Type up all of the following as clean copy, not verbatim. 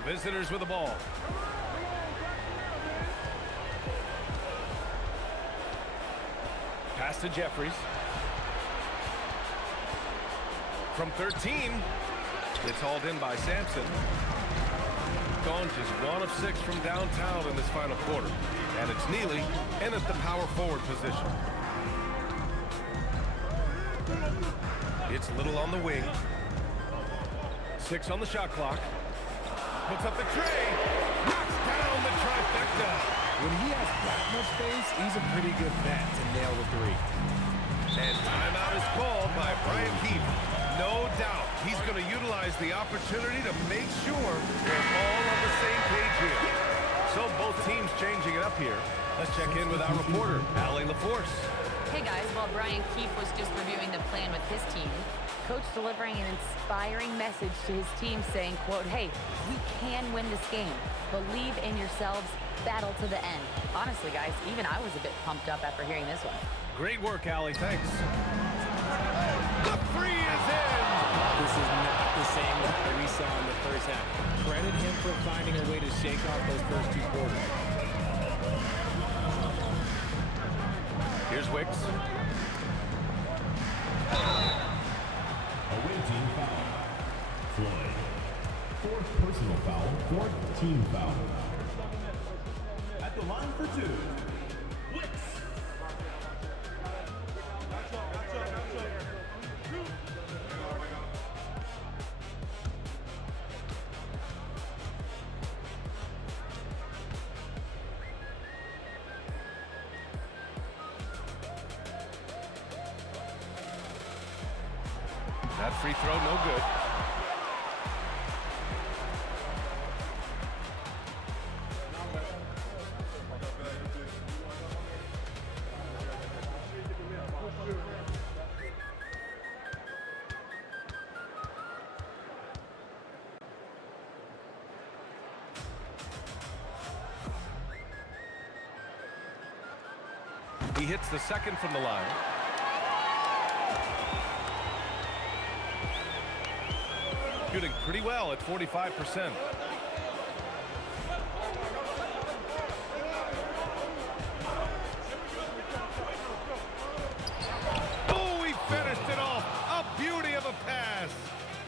The visitors with the ball. Pass to Jeffries. From 13, it's hauled in by Sampson. Gone just 1 of 6 from downtown in this final quarter. And it's Neely in at the power forward position. It's Little on the wing. 6 on the shot clock. Puts up the tray. Knocks down the trifecta. When he has that much space, he's a pretty good bet to nail the 3. And timeout is called by Brian Keefe. No doubt he's going to utilize the opportunity to make sure we're all on the same page here. So both teams changing it up here. Let's check in with our reporter, Allie LaForce. Hey guys, while Brian Keefe was just reviewing the plan with his team, Coach delivering an inspiring message to his team saying, quote, hey, we can win this game. Believe in yourselves. Battle to the end. Honestly, guys, even I was a bit pumped up after hearing this one. Great work, Allie. Thanks. The 3 is in! This is not the same that we saw in the first half. Credit him for finding a way to shake off those first 2 quarters. Here's Wicks. Away team foul. Floyd. 4th personal foul, 4th team foul. At the line for 2, Wicks. That free throw, no good. He hits the second from the line. Shooting pretty well at 45%. Oh, he finished it off. A beauty of a pass.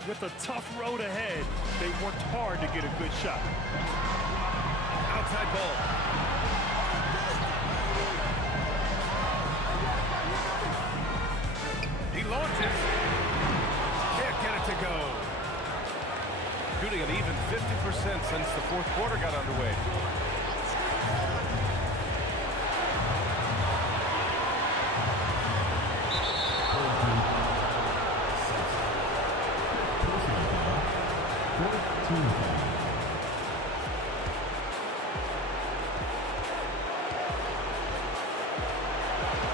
With a tough road ahead, they worked hard to get a good shot. Outside ball. He launches. Can't get it to go. Shooting an even 50% since the 4th quarter got underway.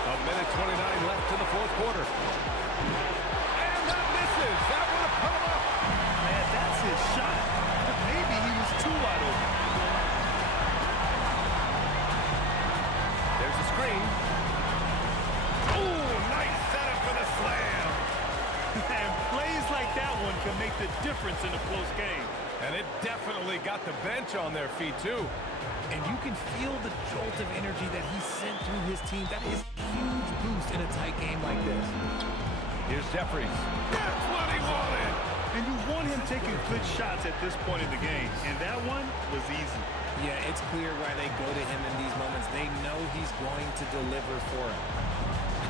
A minute 29 left in the 4th quarter. And that misses. That would have put him up. Man, that's his shot. Maybe he was too wide open. There's a screen. Oh, nice setup for the slam. And plays like that one can make the difference in a close game. And it definitely got the bench on their feet, too. And you can feel the jolt of energy that he sent through his team. That is a huge boost in a tight game like this. Here's Jeffries. That's what he wanted. And you want him taking good shots at this point in the game. And that one was easy. Yeah, it's clear why they go to him in these moments. They know he's going to deliver for him.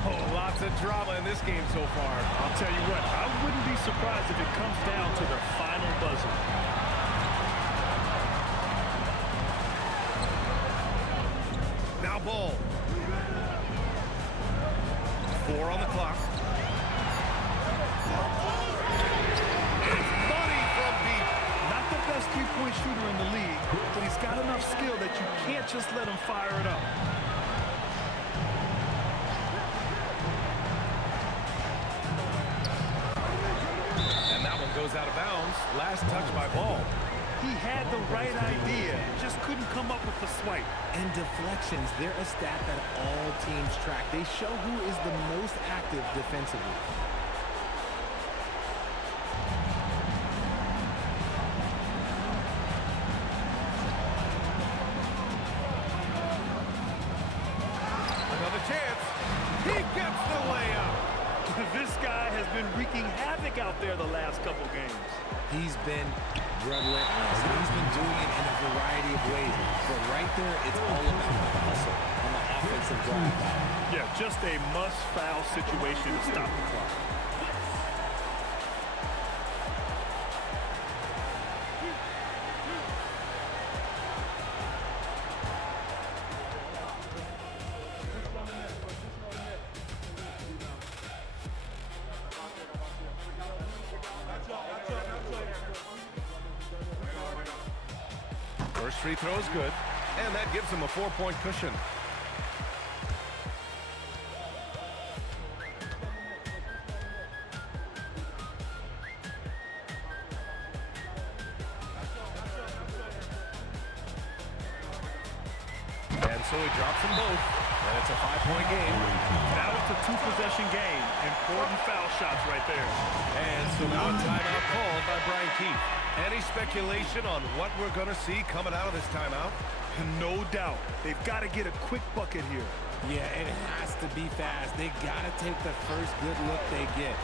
Oh, lots of drama in this game so far. I'll tell you what, I wouldn't be surprised if it comes down to the final buzzer. Now ball. 4 on the clock. It's money from deep. Not the best three-point shooter in the league, but he's got enough skill that you can't just let him fire it up. And that one goes out of bounds. Last touch by Ball. He had the right idea, just couldn't come up with the swipe. And deflections, they're a stat that all teams track. They show who is the most active defensively. gets the layup. This guy has been wreaking havoc out there the last couple games. He's been relentless, and he's been doing it in a variety of ways. But right there, it's all about the hustle on the offensive drive. Yeah, just a must-foul situation to stop the clock. First free throw is good, and that gives him a 4-point cushion. And so he drops them both, and it's a 5-point game. Now it's a 2-possession game. Important foul shots right there. And so now a timeout called by Brian Keefe. Any speculation on what we're going to see coming out of this timeout? No doubt. They've got to get a quick bucket here. Yeah, it has to be fast. They got to take the first good look they get.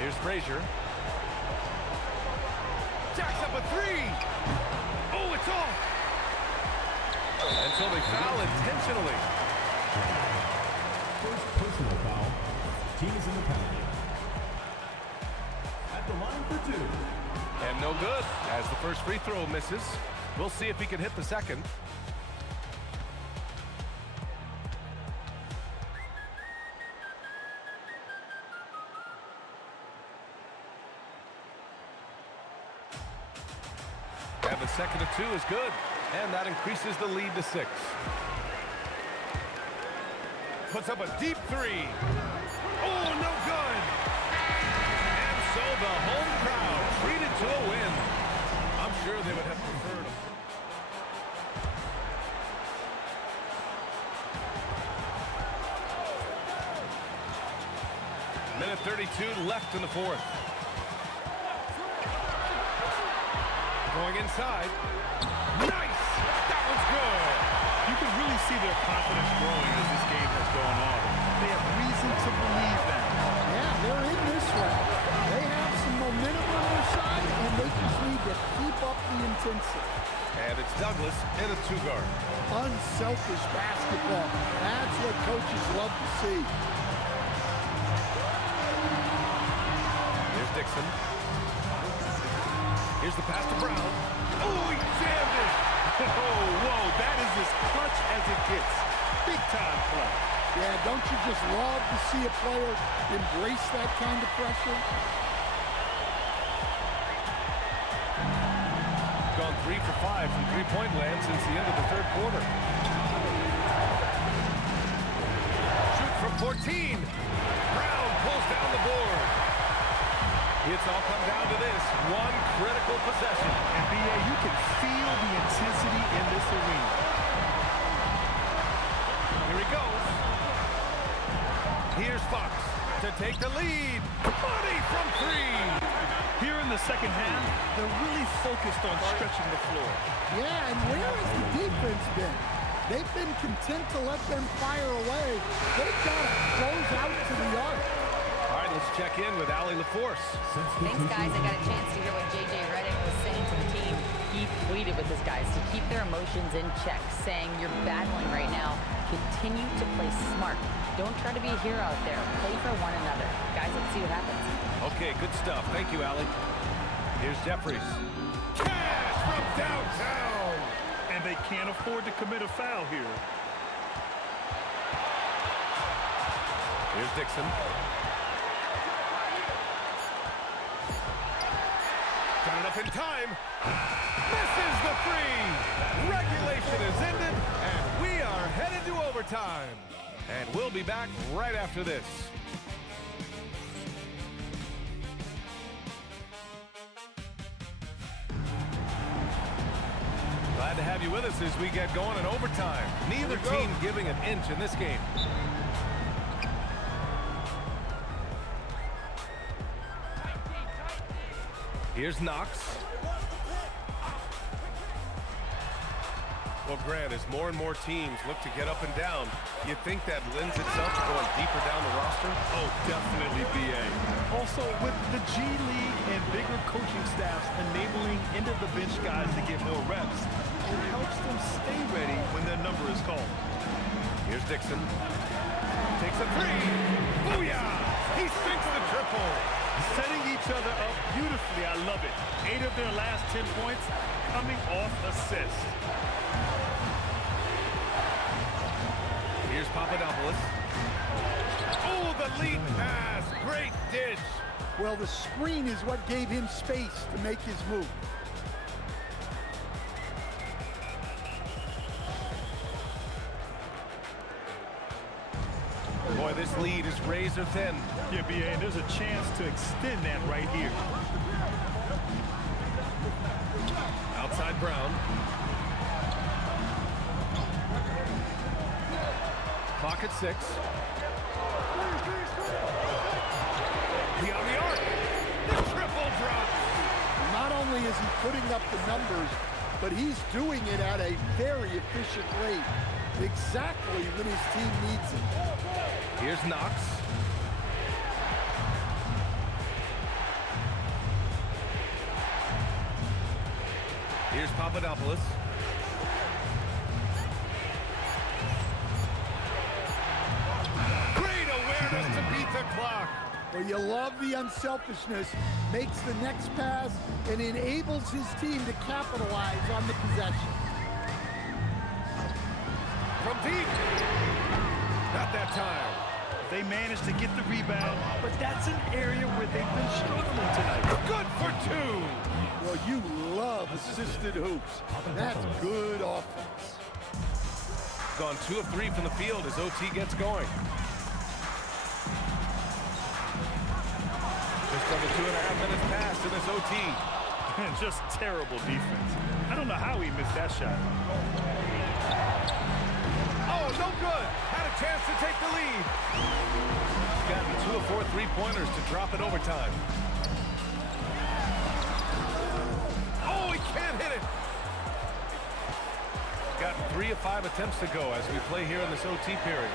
Here's Frazier. Jacks up a three. Oh, it's off. And so they foul intentionally. First personal foul. Team is in the penalty. At the line for 2. And no good, as the first free throw misses. We'll see if he can hit the second. And the second of 2 is good, and that increases the lead to 6. Puts up a deep 3. Oh, no good. And so the home crowd treated to a win. I'm sure they would have preferred. Minute 32 left in the fourth. Going inside. Nice! That was good! You can really see their confidence growing as this game has gone on. They have reason to believe that. Yeah, they're in this round. They have some momentum on their side, and they just need to keep up the intensity. And it's Douglas in a 2-guard. Unselfish basketball. That's what coaches love to see. Here's Dixon. Here's the pass to Brown. Oh, he jammed it! Oh, whoa, that is as clutch as it gets. Big time play. Yeah, don't you just love to see a player embrace that kind of pressure? Gone 3 for 5 from three-point land since the end of the third quarter. Shoot from 14. Brown pulls down the board. It's all come down to this one critical possession. And B.A., you can feel the intensity in this arena. Here he goes. Here's Fox to take the lead. Money from 3. Here in the second half, they're really focused on stretching the floor. Yeah, and where has the defense been? They've been content to let them fire away. They've got to close out to the arc. All right, let's check in with Allie LaForce. Thanks, guys. I got a chance to hear what J.J. Redick was saying to the team. He pleaded with his guys to keep their emotions in check, saying, you're battling right now. Continue to play smart. Don't try to be a hero out there. Play for one another. Guys, let's see what happens. Okay, good stuff. Thank you, Allie. Here's Jeffries. Cash from downtown. And they can't afford to commit a foul here. Here's Dixon. Got it up in time. Misses the 3. Regulation is ended, and we are headed to overtime. And we'll be back right after this. Glad to have you with us as we get going in overtime. Neither team giving an inch in this game. Here's Knox. Well, Grant, as more and more teams look to get up and down, you think that lends itself to going deeper down the roster? Oh, definitely, BA. Also, with the G League and bigger coaching staffs enabling end-of-the-bench guys to get more reps, it helps them stay ready when their number is called. Here's Dixon. Takes a three. Booyah! He sinks the triple. Setting each other up beautifully. I love it. 8 of their last 10 points coming off assists. Here's Papadopoulos. Oh, the lead pass. Great dish. Well, the screen is what gave him space to make his move. Boy, this lead is razor thin. Yeah, BA, and there's a chance to extend that right here. Outside Brown. Clock at 6. Beyond the arc. The triple drop. Not only is he putting up the numbers, but he's doing it at a very efficient rate. Exactly when his team needs it. Here's Knox. Here's Papadopoulos. Great awareness to beat the clock. Well, you love the unselfishness, makes the next pass, and enables his team to capitalize on the possession. From deep. Not that time. They managed to get the rebound, but that's an area where they've been struggling tonight. Good for 2. Well, you love assisted hoops. That's good offense. Gone 2 of 3 from the field as OT gets going. Just under 2.5 minutes passed in this OT. And just terrible defense. I don't know how he missed that shot. Oh, no good. Had a chance to take the lead. Gotten 2 of 4 3-pointers to drop in overtime. Oh, he can't hit it. Gotten 3 of 5 attempts to go as we play here in this OT period.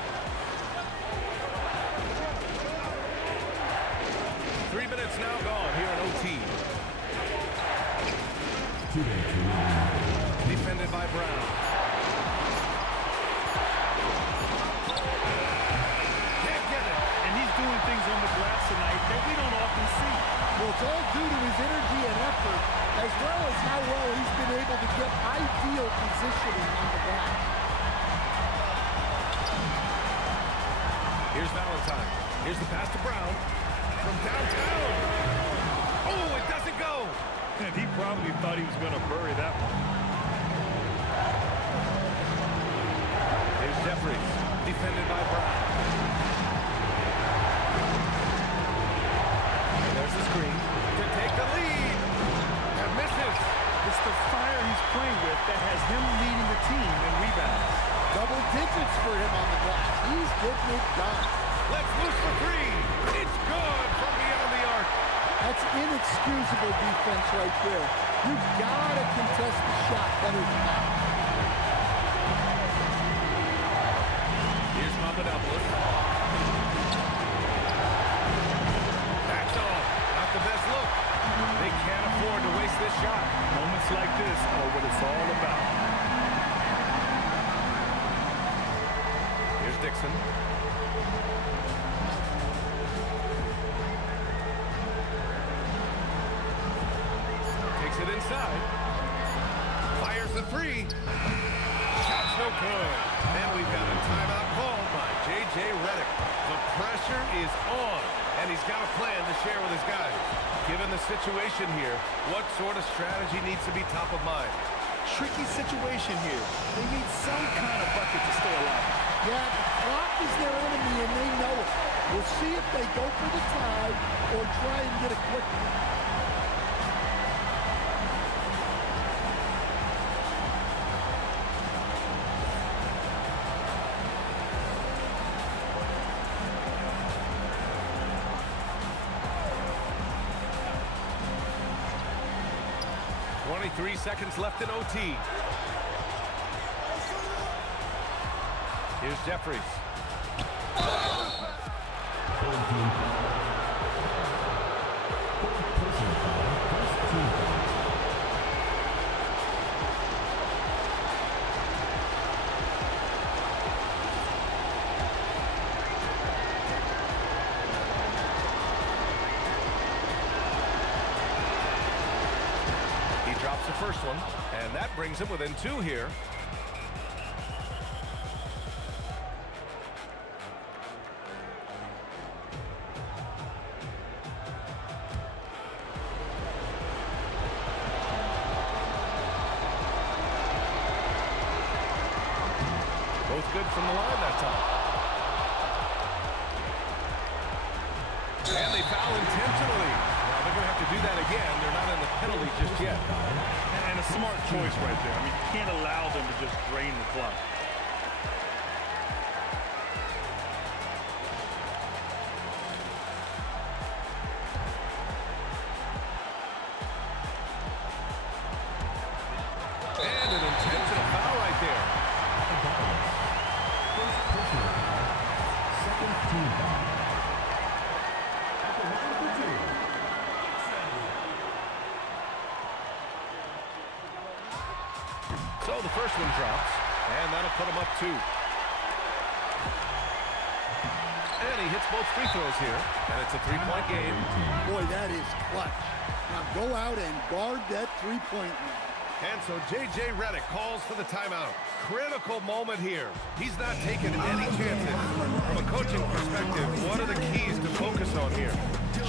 3 minutes now gone here in OT. Defended by Brown. Can't get it. And he's doing things on the glass tonight that we don't often see. Well, it's all due to his energy and effort, as well as how well he's been able to get ideal positioning on the glass. Here's Valentine. Here's the pass to Brown. From downtown. Oh, it doesn't go. And he probably thought he was going to bury that one. Here's Jeffries. Defended by Brown. There's the screen to take the lead. And misses. It's the fire he's playing with that has him leading the team in rebounds. Double digits for him on the glass. He's getting it done. Let's loose for 3. It's good from beyond the arc. That's inexcusable defense right there. You've got to contest the shot better than that. Here's Papadopoulos. That's all. Not the best look. They can't afford to waste this shot. Moments like this are what it's all about. Here's Dixon. Takes it inside. Fires the 3. Shot's no good. And we've got a timeout called by J.J. Redick. The pressure is on, and he's got a plan to share with his guys. Given the situation here, what sort of strategy needs to be top of mind? Tricky situation here. They need some kind of bucket to stay alive. Yeah, the clock is their enemy, and they know it. We'll see if they go for the tie or try and get a quick one. 23 seconds left in OT. Here's Jeffries. Third team foul. Fourth personal foul. First team foul. He drops the first one, and that brings him within 2 here. Both good from the line that time. And they foul intentionally. Now they're going to have to do that again. They're not in the penalty just yet. And a smart choice right there. I mean, you can't allow them to just drain the clock. And an intentional foul right there. First personal foul. Second team foul. At the line for 2. So the first one drops, and that'll put him up 2. And he hits both free throws here, and it's a 3-point game. Boy, that is clutch. Now go out and guard that three-point line. And so J.J. Redick calls for the timeout. Critical moment here. He's not taking any chances. From a coaching perspective, what are the keys to focus on here?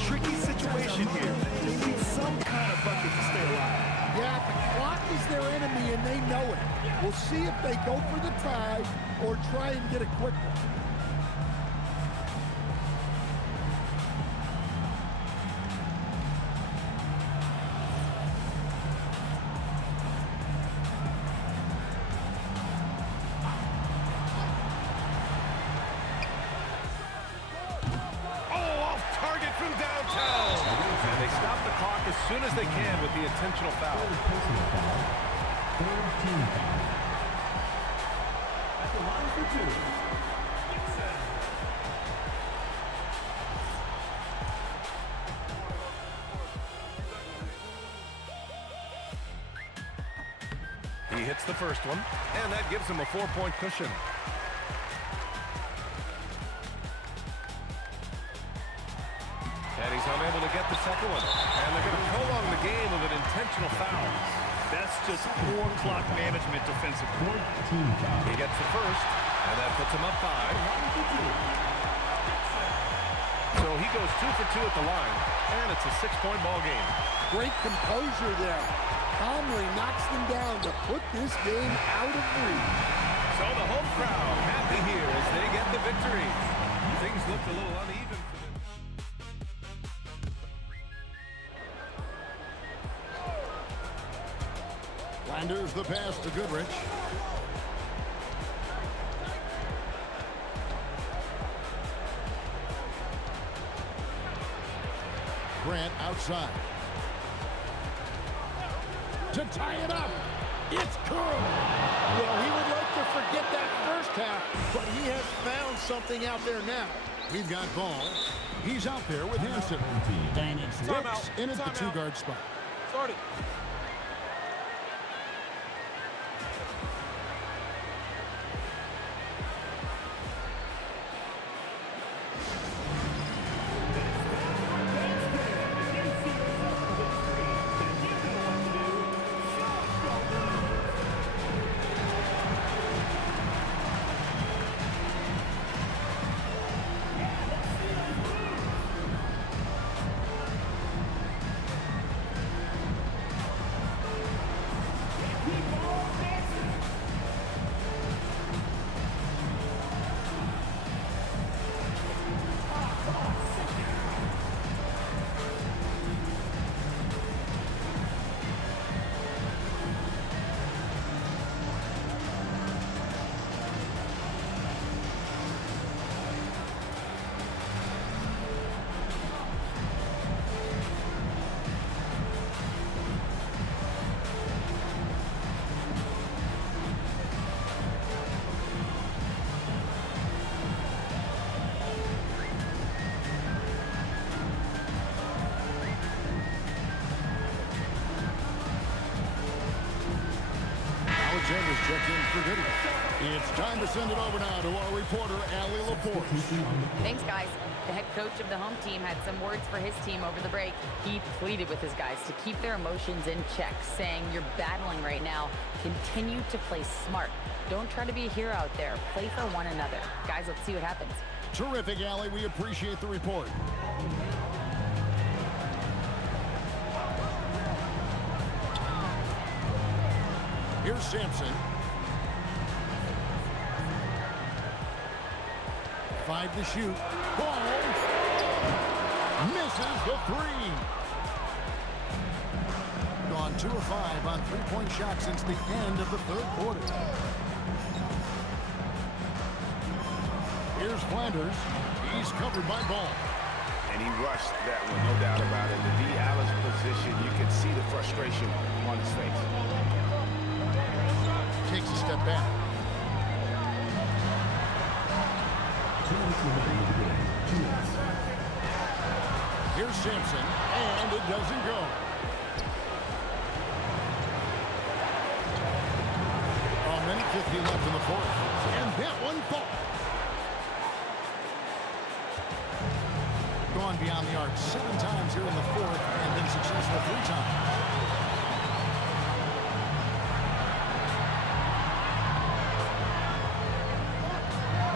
Tricky situation here. They need some kind of bucket to stay alive. Yeah, the clock is their enemy, and they know it. We'll see if they go for the tie or try and get a quick one. As soon as they can with the intentional foul. Third personal foul. Third team foul. At the line for 2. He hits the first one, and that gives him a 4-point cushion. And he's unable to get the second one. And they're going to prolong the game with an intentional foul. That's just poor clock management defensively. Fourth team foul. He gets the first, and that puts him up 5. So he goes 2 for 2 at the line, and it's a 6-point ball game. Great composure there. Calmly knocks them down to put this game out of reach. So the home crowd happy here as they get the victory. Things looked a little uneven for them. Landers the pass to Goodrich. Grant outside. To tie it up. It's Curl. Well, he would like to forget that first half, but he has found something out there now. We've got ball. He's out there with Hanson. Wicks in at the 2-guard spot. Started. Mr. Goody. It's time to send it over now to our reporter, Allie LaForce. Thanks, guys. The head coach of the home team had some words for his team over the break. He pleaded with his guys to keep their emotions in check, saying, "You're battling right now. Continue to play smart. Don't try to be a hero out there. Play for one another." Guys, let's see what happens. Terrific, Allie. We appreciate the report. Here's Sampson. 5 to shoot. Ball. Misses the 3. Gone 2 of 5 on three-point shots since the end of the third quarter. Here's Flanders. He's covered by Ball. And he rushed that one, no doubt about it. The D. Allen's position, you can see the frustration on his face. Takes a step back. Here's Sampson, and it doesn't go. A minute 50 left in the fourth, and that one falls. Gone beyond the arc 7 times here in the fourth, and been successful 3 times.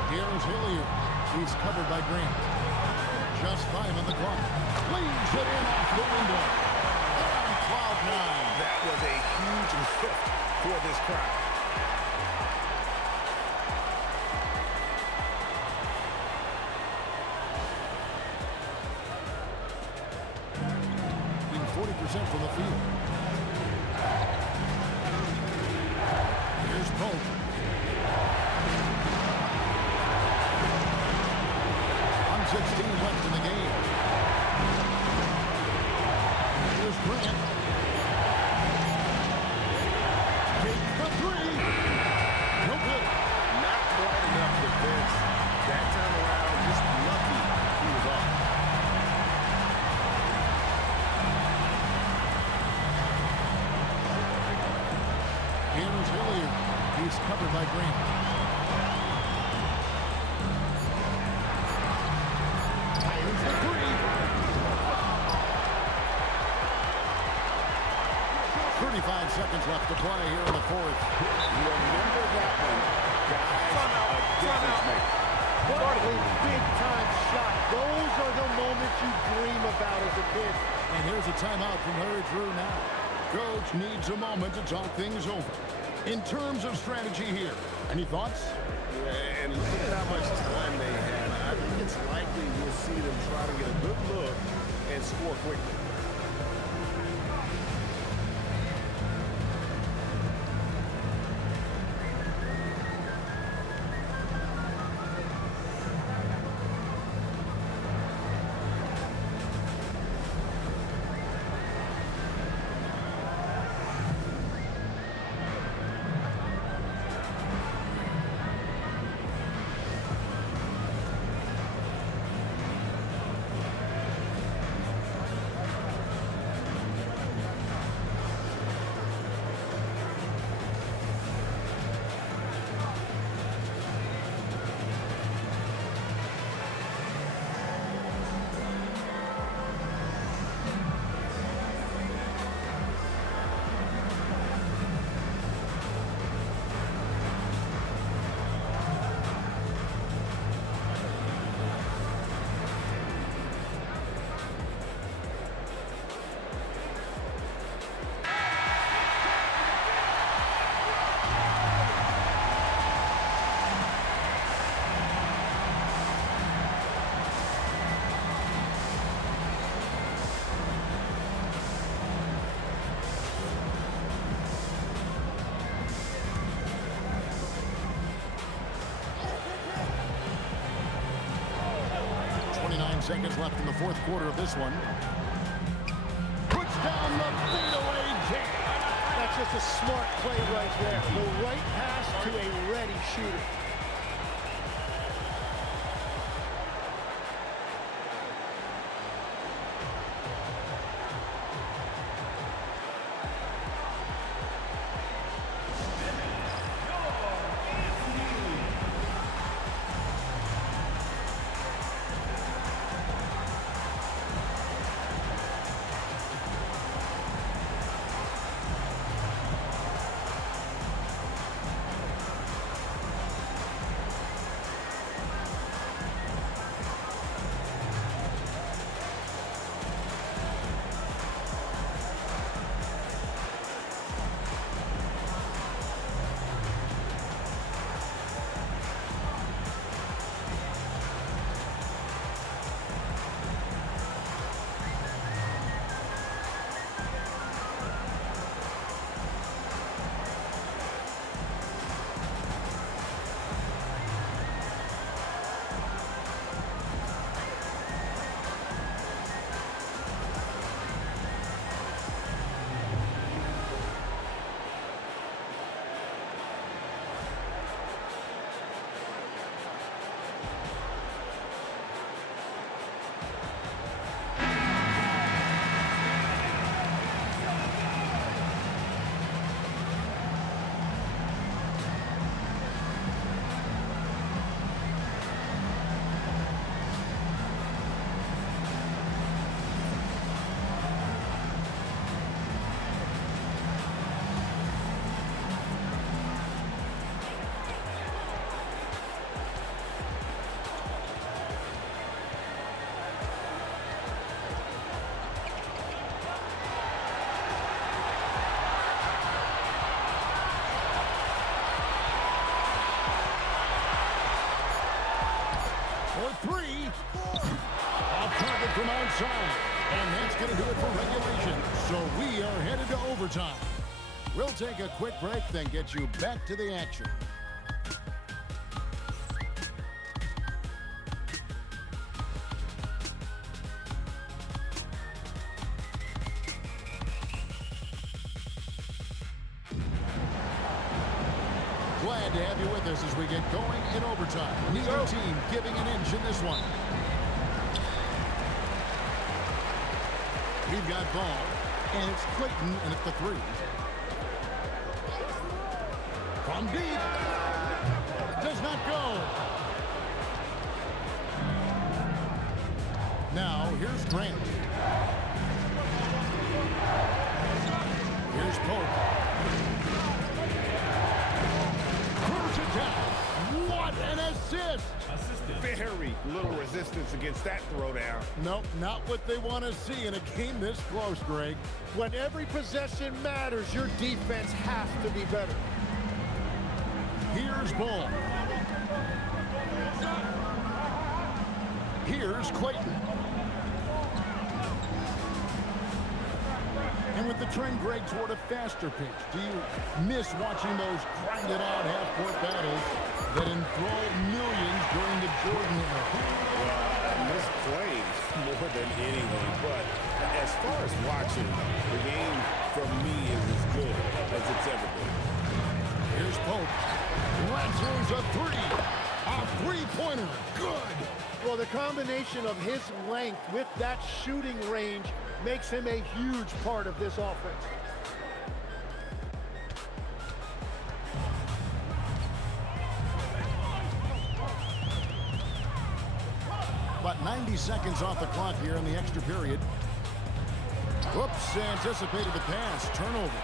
Here's Hilliard. He's covered by Grant. Just 5 on the clock. Leaves it in off the window. On cloud 9. That was a huge lift for this crowd. In 40% from the field. Here's Polk. On 16 left in the game. Here's Grant. Takes the 3. No good. Not quite enough defense. That time around, just lucky he was off. Here's Hilliard. He's covered by Grant. Here's the 3. 35 seconds left to play here in the fourth. Remember that one, guys. A difference maker. What a big-time shot. Those are the moments you dream about as a kid. And here's a timeout from Larry Drew now. Coach needs a moment to talk things over. In terms of strategy here, any thoughts? Yeah, and look at how much time they had. I think it's likely we'll see them try to get a good look and score quickly. Seconds left in the fourth quarter of this one. Puts down the fadeaway jam. That's just a smart play right there. The right pass to a ready shooter. for three. Off target from outside. And that's going to do it for regulation. So we are headed to overtime. We'll take a quick break, then get you back to the action. Glad to have you with us as we get going in overtime. Neither team giving an inch in this one. We've got ball, and it's Clayton, and it's the three. From deep. Does not go. Now, here's Grant. Here's Pope. Throws it down. What an assist! Very little resistance against that throwdown. Nope, not what they want to see in a game this close, Greg. When every possession matters, your defense has to be better. Here's Bull. Here's Clayton. And with the trend, Greg, toward a faster pitch, do you miss watching those grinded-out half-court battles that enthralled millions during the Jordan era? Well, I miss plays more than anything, but as far as watching, the game for me is as good as it's ever been. Here's Pope. Answers a three. A three-pointer. Good. Well, the combination of his length with that shooting range makes him a huge part of this offense. About 90 seconds off the clock here in the extra period. Whoops, anticipated the pass. Turnover.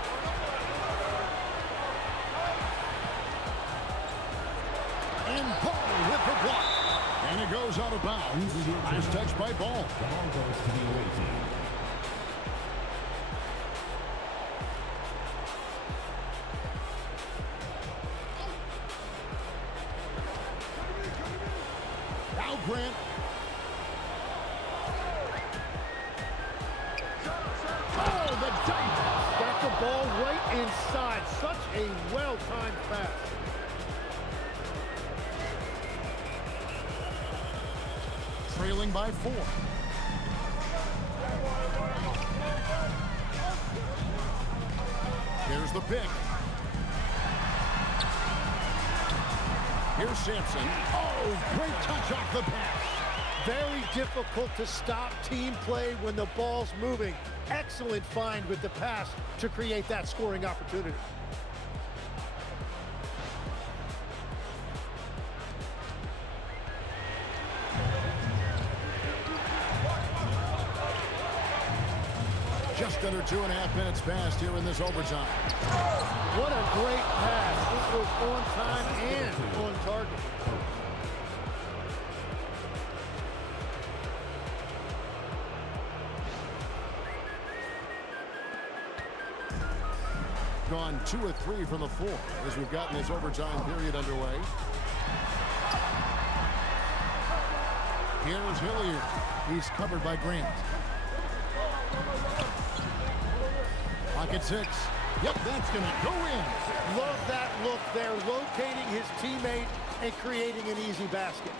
And Paul with the block. And it goes out of bounds. Nice touch by Ball. The ball goes to the away team. Now Grant. Oh, the dunk. Got the ball right inside. Such a well-timed pass. Trailing by 4. Here's the pick. Here's Sampson. Oh, great touch off the pass. Very difficult to stop team play when the ball's moving. Excellent find with the pass to create that scoring opportunity. Just under 2.5 minutes passed here in this overtime. What a great pass. It was on time and on target. Gone 2 of 3 from the 4 as we've gotten this overtime period underway. Here's Hilliard. He's covered by Grant. Pocket 6. Yep, that's going to go in. Love that look there, locating his teammate and creating an easy basket.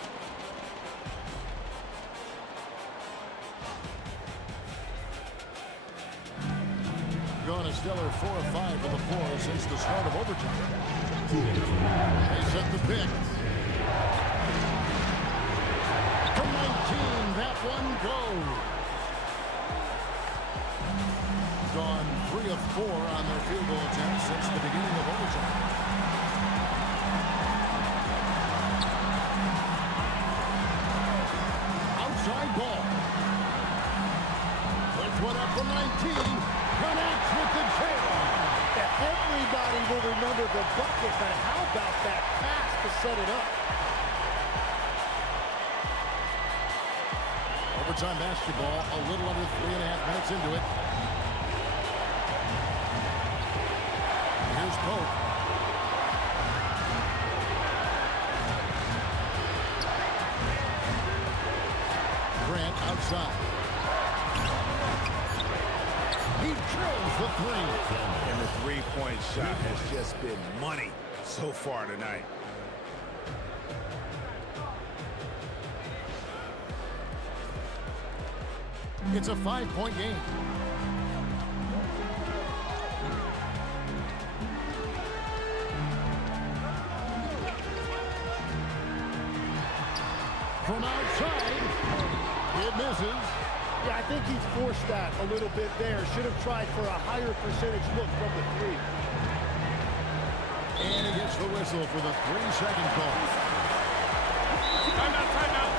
Gone a stellar 4 of 5 from the floor since the start of overtime. They set the pick. From 19, that one goes. Gone 3 of 4 on their field goal attempts since the beginning of overtime. Outside ball. Puts one up from 19. Connects with the jam. Everybody will remember the bucket, but how about that pass to set it up? Overtime basketball, a little under 3.5 minutes into it. Here's Pope. side. He drills the three. And the three-point shot has just been money so far tonight. It's a 5-point game. From outside, it misses. Yeah, I think he's forced that a little bit there. Should have tried for a higher percentage look from the three. And he gets the whistle for the 3-second call. Timeout, timeout.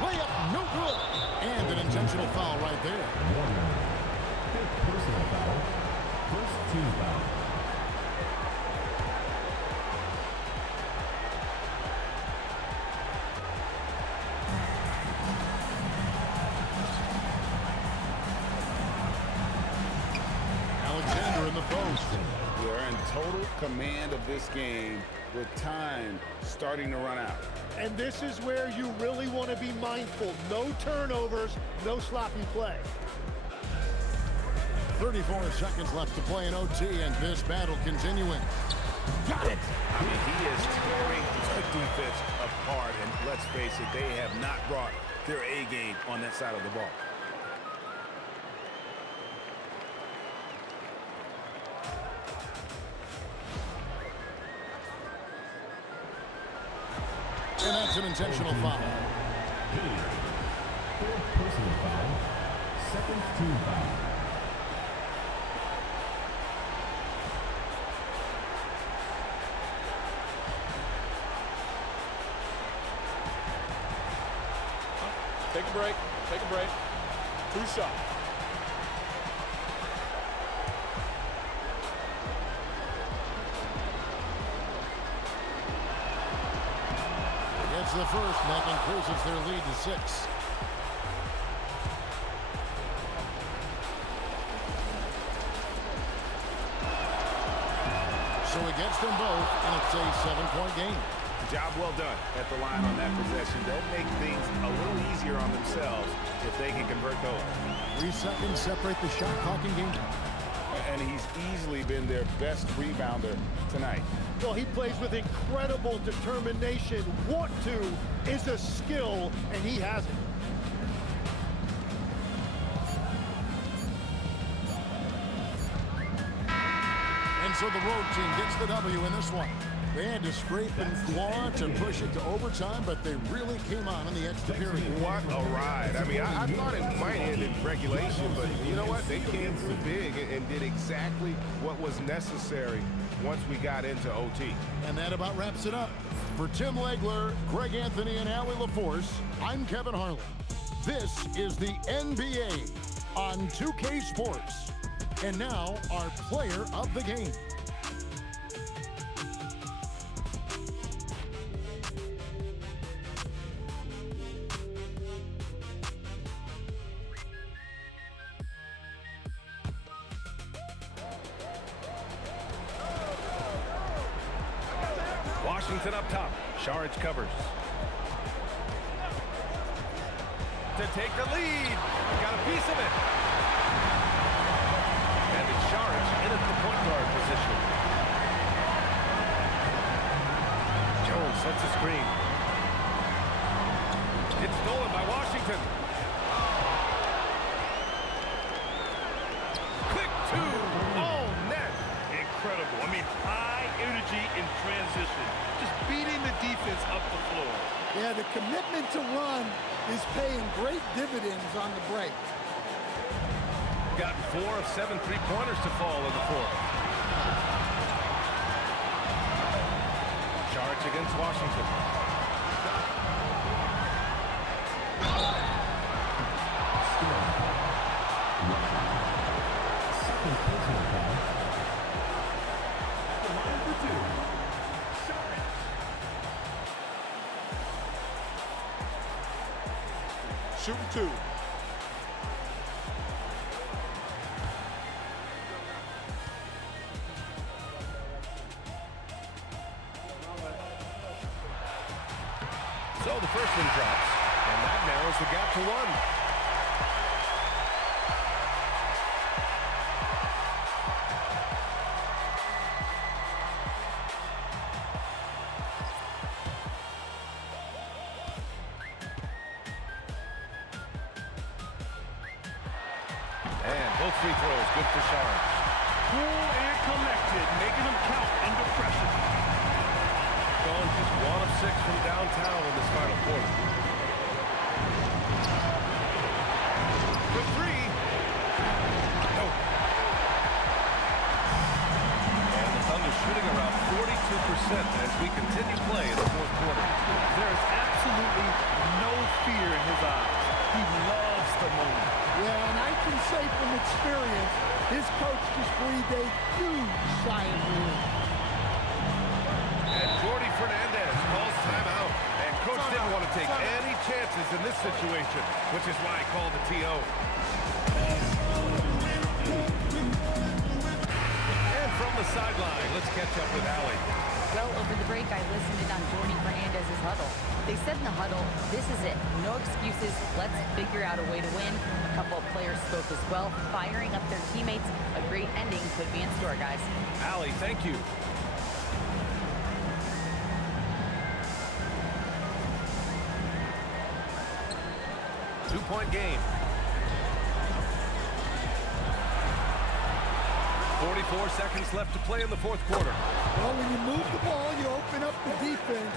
Layup, no good. And an intentional foul right there. Fifth personal foul. First team foul. Alexander in the post. We're in total command of this game with time starting to run out. And this is where you really want to be mindful. No turnovers, no sloppy play. 34 seconds left to play in OT, and this battle continuing. Got it! I mean, he is tearing the defense apart, and let's face it, they have not brought their A game on that side of the ball. And that's an intentional foul. Fourth personal foul. Second team foul. Take a break. Take a break. 2 shots. Gets the first, and that increases their lead to 6. So he gets them both, and it's a 7-point game. Job well done at the line on that possession. They'll make things a little easier on themselves if they can convert those. 3 seconds separate the shot clock and game time. And he's easily been their best rebounder tonight. Well, he plays with incredible determination. Want to is a skill, and he has it. And so the road team gets the W in this one. They had to scrape and claw to push it to overtime, but they really came on in the extra period. What a ride. I mean, I thought it might end in regulation, but you know what? They came through big and did exactly what was necessary once we got into OT. And that about wraps it up. For Tim Legler, Greg Anthony, and Allie LaForce, I'm Kevin Harlan. This is the NBA on 2K Sports. And now, our player of the game. Washington up top. Saric covers. To take the lead. Got a piece of it. And it's Saric in at the point guard position. Jones sets a screen. It's stolen by Washington. Quick two. Oh, net. Incredible. I mean, high energy in transition. Just beating the defense up the floor. Yeah, the commitment to run is paying great dividends on the break. Got 4 of 7 three-pointers to fall in the fourth. Saric against Washington. Second personal foul. At the line for 2. Shooting 2. So the first one drops, and that narrows the gap to 1. And both free throws good for Saric. Cool and collected, making them count under pressure. Gone just 1 of 6 from downtown in this final quarter. For 3. No. And the Thunder shooting around 42% as we continue play in the fourth quarter. There is absolutely no fear in his eyes. He loves the moment. Yeah, and I can say from experience, his coach just breathed a huge sigh of relief. And Jordy Fernandez calls timeout. And coach didn't want to take any chances in this situation, which is why he called the TO. And from the sideline, let's catch up with Allie. Well, over the break, I listened in on Jordy Fernandez's huddle. They said in the huddle, this is it. No excuses. Let's figure out a way to win. A couple of players spoke as well, firing up their teammates. A great ending could be in store, guys. Allie, thank you. Two-point game. 44 seconds left to play in the fourth quarter. Well, when you move the ball, you open up the defense.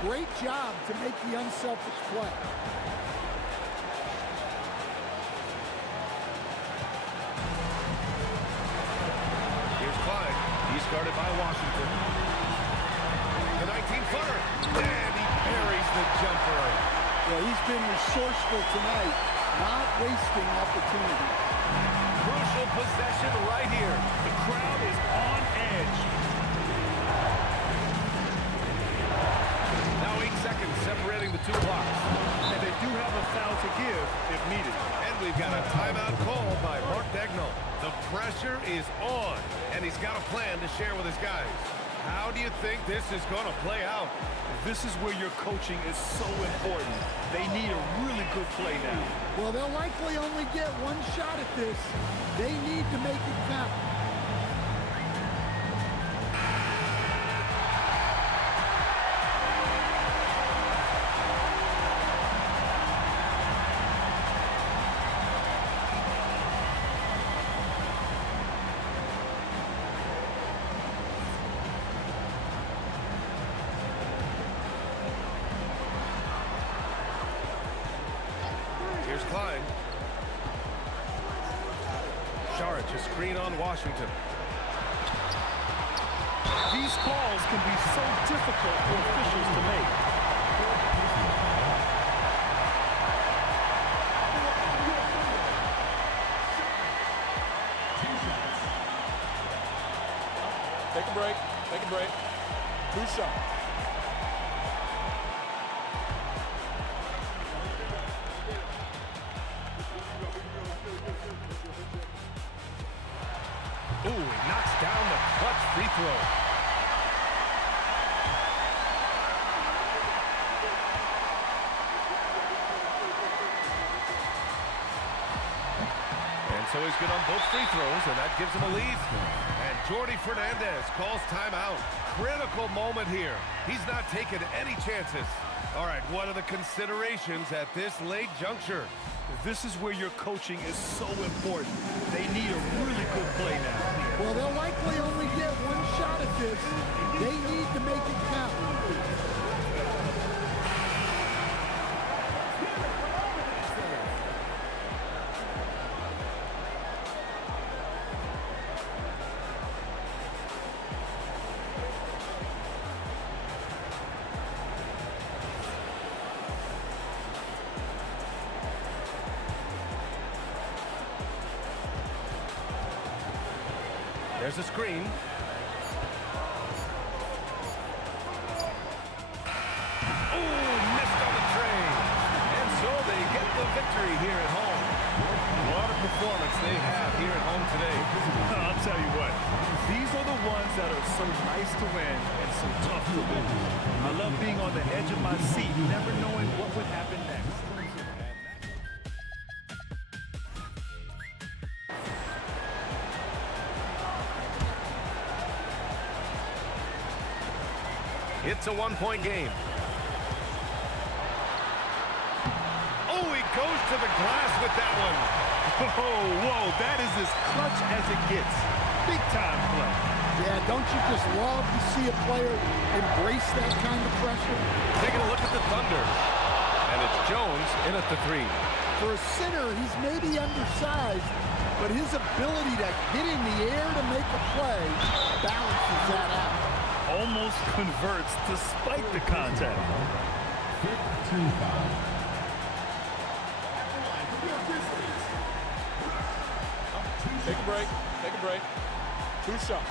Great job to make the unselfish play. Here's Clyde. He's guarded by Washington. The 19-footer. And he buries the jumper. Yeah, he's been resourceful tonight, not wasting opportunity. Crucial possession right here. The crowd is on edge. Now 8 seconds separating the two blocks. And they do have a foul to give if needed. And we've got a timeout call by Mark Dagnall. The pressure is on, and he's got a plan to share with his guys. How do you think this is going to play out? This is where your coaching is so important. They need a really good play now. Well, they'll likely only get one shot at this. They need to make it count. Here's Klein. Saric, a screen on Washington. These calls can be so difficult for officials to make. Take a break. Take a break. 2 shots. Ooh, he knocks down the clutch free throw. And so he's good on both free throws, and that gives him a lead. And Jordi Fernandez calls timeout. Critical moment here. He's not taking any chances. All right, what are the considerations at this late juncture? This is where your coaching is so important. They need a really good play now. Well, they'll likely only get one shot at this. They need to make it count. There's a screen. Oh, missed on the train. And so they get the victory here at home. What a performance they have here at home today. I'll tell you what, these are the ones that are so nice to win and so tough to lose. I love being on the edge of my seat, never knowing what would happen next. It's a one-point game. Oh, he goes to the glass with that one. Whoa, that is as clutch as it gets. Big time play. Yeah, don't you just love to see a player embrace that kind of pressure? Taking a look at the Thunder. And it's Jones in at the three. For a center, he's maybe undersized, but his ability to hit in the air to make a play balances that out. Almost converts despite the contact. 15 foul. Take a break. Take a break. 2 shots.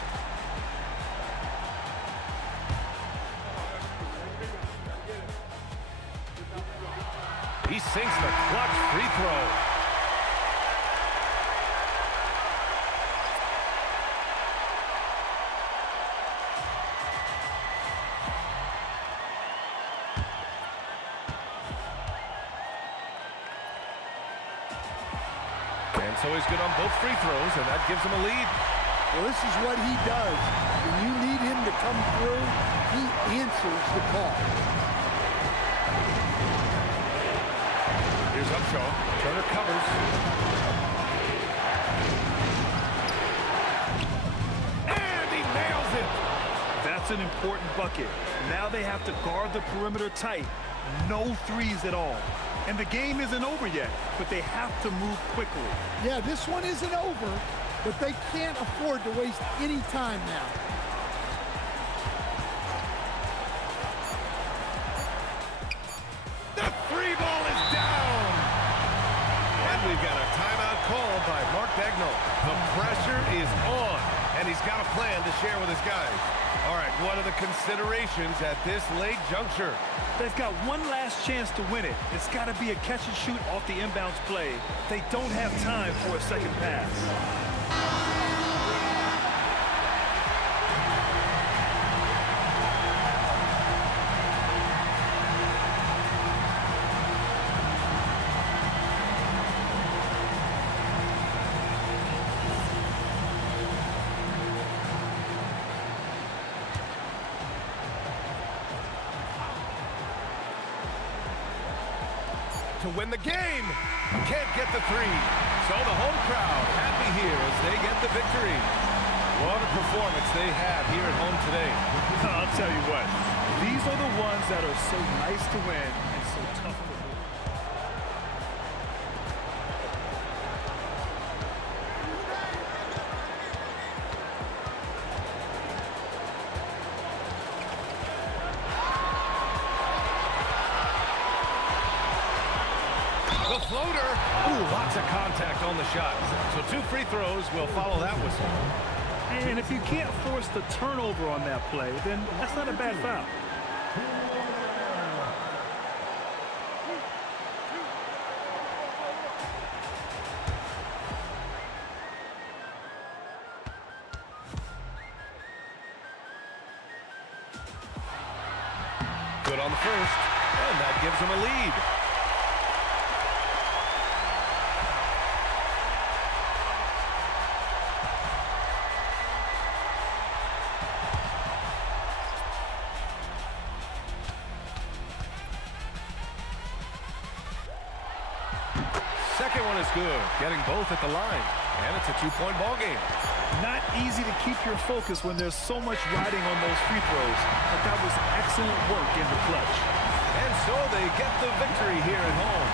He sinks the clutch free throw. And so he's good on both free throws, and that gives him a lead. Well, this is what he does. When you need him to come through, he answers the call. Here's Upshaw. Turner covers. And he nails it. That's an important bucket. Now they have to guard the perimeter tight. No threes at all. And the game isn't over yet, but they have to move quickly. Yeah, this one isn't over, but they can't afford to waste any time now. The free ball is down. And we've got a timeout called by Mark Dagnall. The pressure is on, and he's got a plan to share with his guys. All right, what are the considerations at this late juncture? They've got one last chance to win it. It's got to be a catch and shoot off the inbounds play. They don't have time for a second pass. To win the game. Can't get the three. So the home crowd happy here as they get the victory. What a performance they have here at home today. I'll tell you what, these are the ones that are so nice to win and so tough to lose. The floater. Ooh, lots of contact on the shot. So 2 free throws will follow that whistle. And if you can't force the turnover on that play, then that's not a bad foul. Good on the first, and that gives them a lead. Second one is good, getting both at the line, and it's a 2-point ball game. Not easy to keep your focus when there's so much riding on those free throws, but that was excellent work in the clutch. And so they get the victory here at home.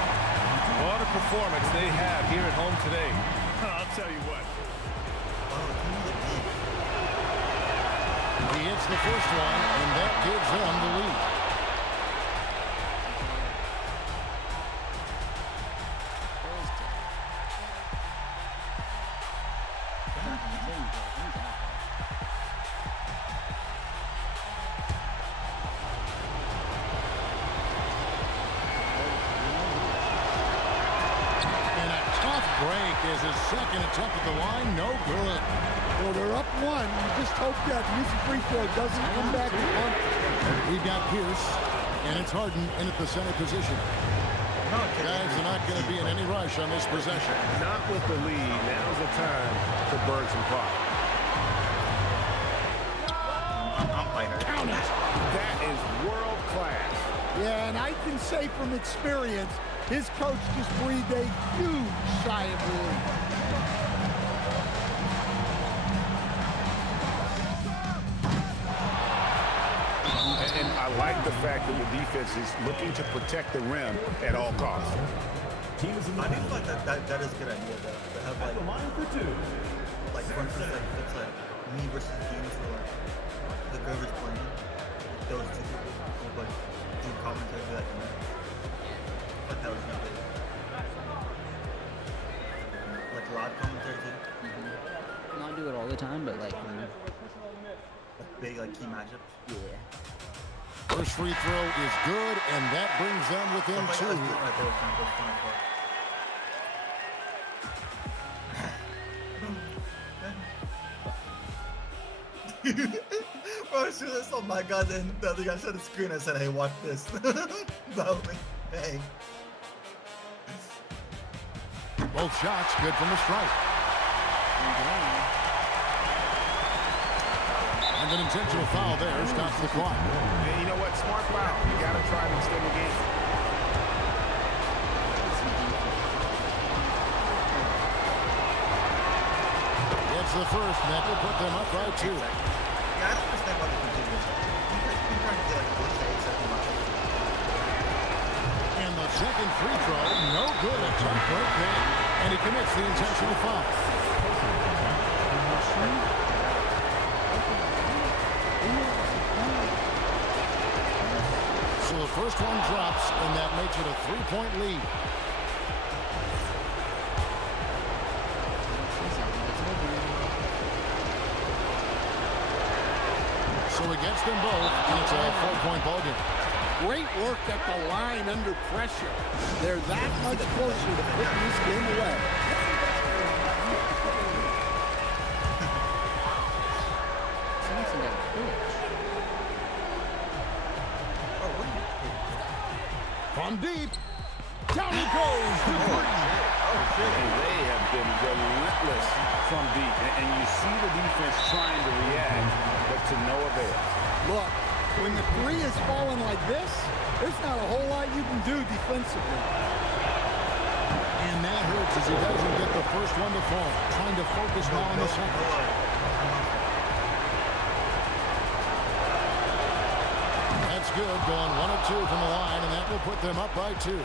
What a performance they have here at home today. I'll tell you what. He hits the first one, and that gives them the lead. Break is his second attempt at the line. No good. Well, they're up 1. You just hope that missed free throw doesn't come back to haunt them. We've got Pierce, and it's Harden in at the center position. Guys are not going to be in any rush on this possession. Not with the lead. Now's the time to burn some clock. Count it. That is world class. Yeah, and I can say from experience, his coach just breathed a huge sigh of relief. And I like the fact that the defense is looking to protect the rim at all costs. I think like that is a good idea though. To have like for instance, like it's like me versus James or like the whoever's playing, like those 2 people will like do commentary be like, like that was really good. Like live commentary too. Not do it all the time, but like Like big like key matchups. yeah. First free throw is good, and that brings them within Like, 2. right there was kind of fun for. Bro, as soon as I saw my guy, then the other guy showed the screen, I said, hey, watch this. That was like, bang. Both shots good from the stripe. And an intentional foul there stops the clock. And you know what? Smart foul. You got to try and extend the game. Gets the first, and that will put them up by 2. Yeah, I don't understand why they continue this. Keep trying to get like 4 states every month. And the second free throw, no good. A tough break there. And he commits the intentional foul. So the first one drops, and that makes it a 3-point lead. So he gets them both, and it's a 4-point ball game. Great work at the line under pressure. They're that much closer to putting this game away. From deep, down he goes. And they have been relentless from deep. And you see the defense trying to react, but to no avail. Look, when the 3 is falling like this, there's not a whole lot you can do defensively. And that hurts as he doesn't get the first one to fall. Trying to focus now on the second. That's good, going 1 of 2 from the line, and that will put them up by 2.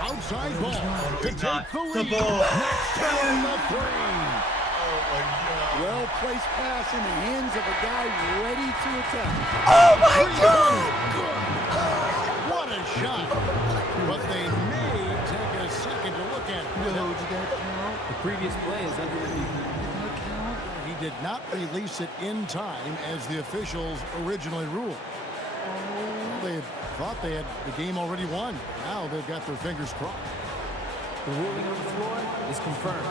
Outside ball to take the lead. The ball. Next down the 3. Well-placed pass in the hands of a guy ready to attack. Oh, my God! What a shot. But they may take a second to look at it. The previous play is under review. He did not release it in time as the officials originally ruled. They thought they had the game already won. Now they've got their fingers crossed. The ruling on the floor is confirmed.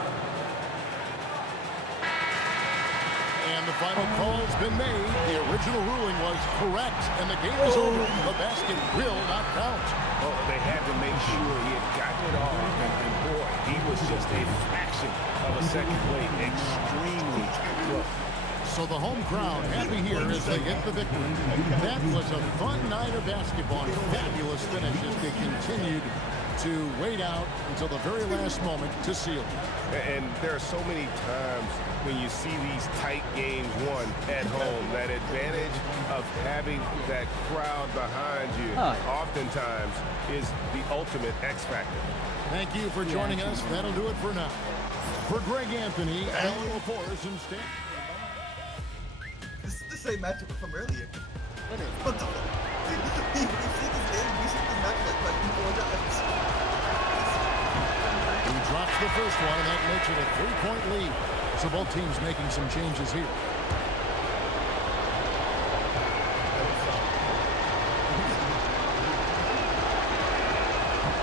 And the final call's been made. The original ruling was correct, and the game is over. The basket will not count. Oh, they had to make sure he had gotten it off, and boy, he was just a fraction of a second late. Extremely close. So the home crowd happy here as they get the victory. That was a fun night of basketball. Fabulous finish as they continued to wait out until the very last moment to seal it. And there are so many times when you see these tight games won at home, that advantage of having that crowd behind you oftentimes is the ultimate X factor. Thank you for joining us. That'll do it for now. For Greg Anthony, Alan LaForce, and Stan. This is the same matchup from earlier. What the fuck? We've seen this game, we've seen this match like 4 times. He drops the first one, and that makes it a 3-point lead. So both teams making some changes here.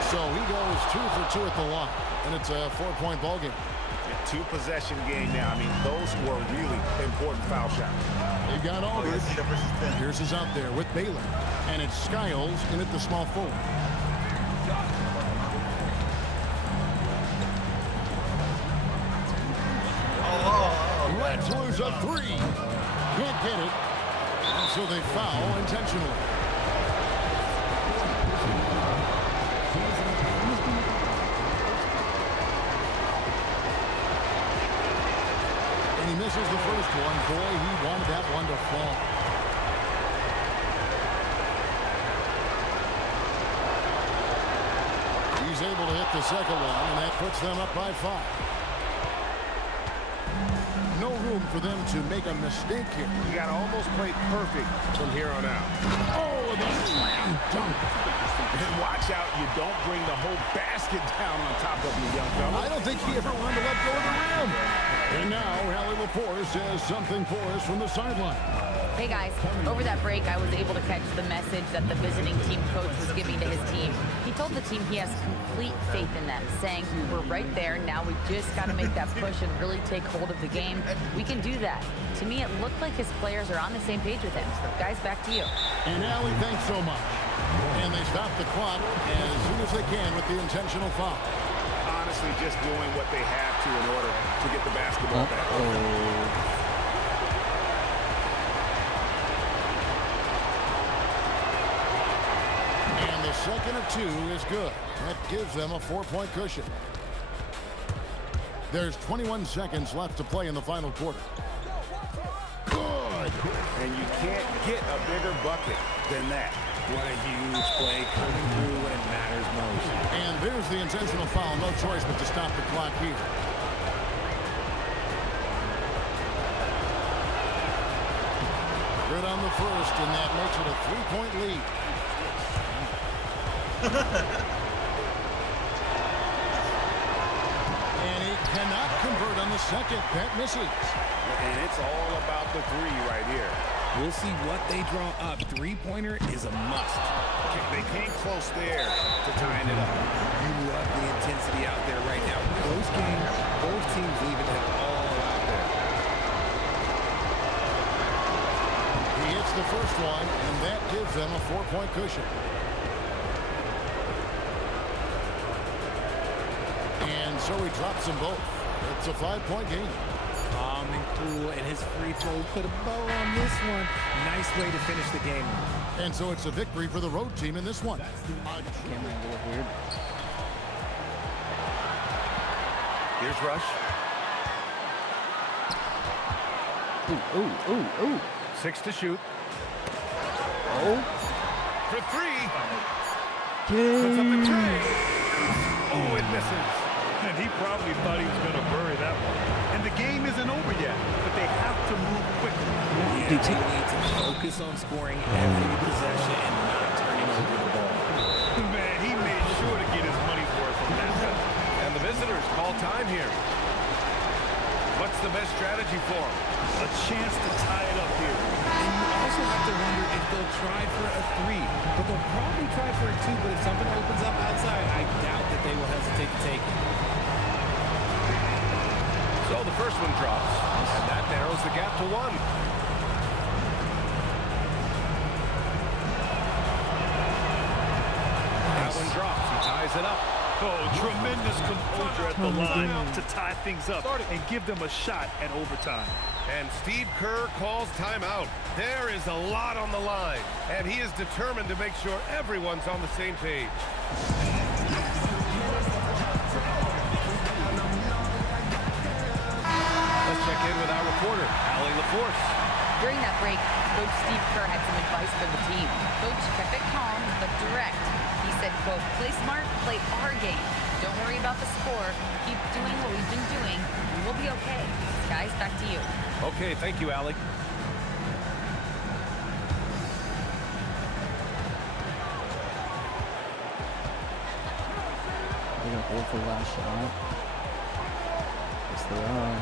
So he goes 2 for 2 at the line, and it's a 4-point ball game. Two-possession game now. I mean, those were really important foul shots. They've got Aldridge. Pierce is out there with Baylor, and it's Skiles in at the small forward. Reds lose a 3. Can't get it, and so they foul intentionally. He misses the first one. Boy, he wanted that one to fall. He's able to hit the second one, and that puts them up by 5. No room for them to make a mistake here. You got to almost play perfect from here on out. Oh, the slam dunk. And watch out, you don't bring the whole basket down on top of you, young fella. I don't think he ever wanted to let go of the rim. And now, Hallie LaForce has something for us from the sideline. Hey guys, over that break, I was able to catch the message that the visiting team coach was giving to his team. He told the team he has complete faith in them, saying, we're right there, now we just got to make that push and really take hold of the game. We can do that. To me, it looked like his players are on the same page with him. Guys, back to you. And Allie, thanks so much. And they stop the clock as soon as they can with the intentional foul. Honestly, just doing what they have to in order to get the basketball back. And the second of 2 is good. That gives them a 4-point cushion. There's 21 seconds left to play in the final quarter. Good. And you can't get a bigger bucket than that. What a huge play coming through when it matters most. And there's the intentional foul. No choice but to stop the clock here. Good on the first, and that makes it a 3-point lead. And he cannot convert on the second. That misses. And it's all about the 3 right here. We'll see what they draw up. Three-pointer is a must. They came close there to tying it up. You love the intensity out there right now. Close game, both teams leaving it all out there. He hits the first one, and that gives them a 4-point cushion. And so he drops them both. It's a 5-point game. Calm and cool, and his free throw put a bow on this one. Nice way to finish the game. And so it's a victory for the road team in this one. Camera angle look weird. Here's Rush. Ooh. 6 to shoot. Oh. For 3. Puts up the tray. Oh, it misses. And he probably thought he was going to bury that one. And the game isn't over yet, but they have to move quickly. Yeah, they need to focus on scoring every possession and not turning over the ball. Man, he made sure to get his money's worth on that one. And the visitors call time here. What's the best strategy for them? A chance to tie it up here. And you also have to wonder if they'll try for a 3. But they'll probably try for a 2, but if something opens up outside, I doubt that they will hesitate to take it. So the first one drops, and that narrows the gap to 1. That one drops. He ties it up. Oh, tremendous composure at the line to tie things up and give them a shot at overtime. And Steve Kerr calls timeout. There is a lot on the line, and he is determined to make sure everyone's on the same page. Let's check in with our reporter, Allie LaForce. During that break, Coach Steve Kerr had some advice for the team. Coach kept it calm but direct. He said, quote, play smart, play our game. Don't worry about the score. Keep doing what we've been doing. We will be okay. Guys, back to you. Okay, thank you, Allie. They're going to go for the last shot. Yes, they are.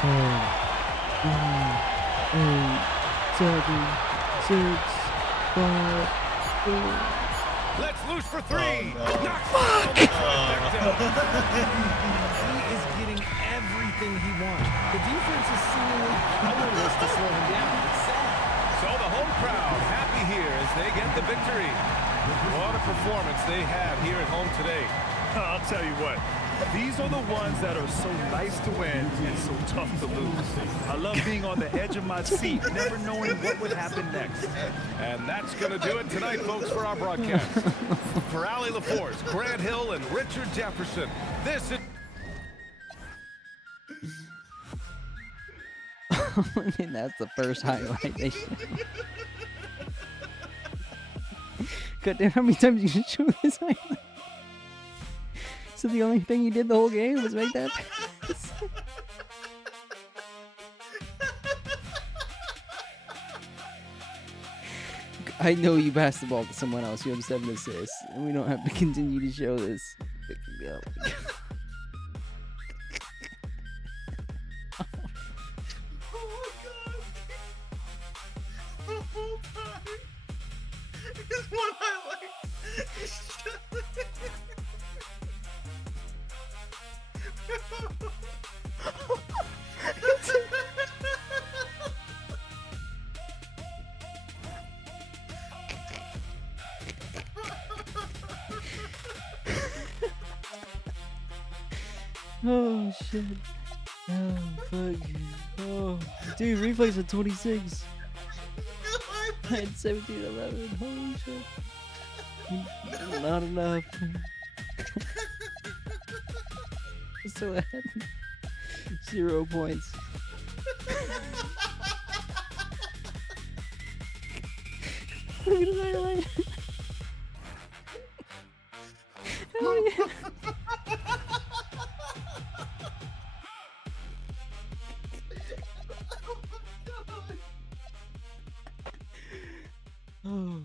10, 9, 8, 7, 6, 5, 4. Let's loose for 3. Fuck! He is getting everything he wants. The defense is seemingly powerless to slow him down. It's sad. So the home crowd happy here as they get the victory. What a performance they had here at home today. I'll tell you what, these are the ones that are so nice to win and so tough to lose. I love being on the edge of my seat, never knowing what would happen next. And that's going to do it tonight, folks, for our broadcast. For Allie LaForce, Grant Hill, and Richard Jefferson, this is... And that's the first highlight they show. God damn, how many times you should show this highlight? So the only thing you did the whole game was make that pass? I know you passed the ball to someone else. You have 7 assists. And we don't have to continue to show this. Oh my God. Oh shit. Oh fuck. Oh dude, replays at 26. I had 17-11. Holy shit. Not enough. So I had 0 points. Look at the highlight. Oh yeah. Oh.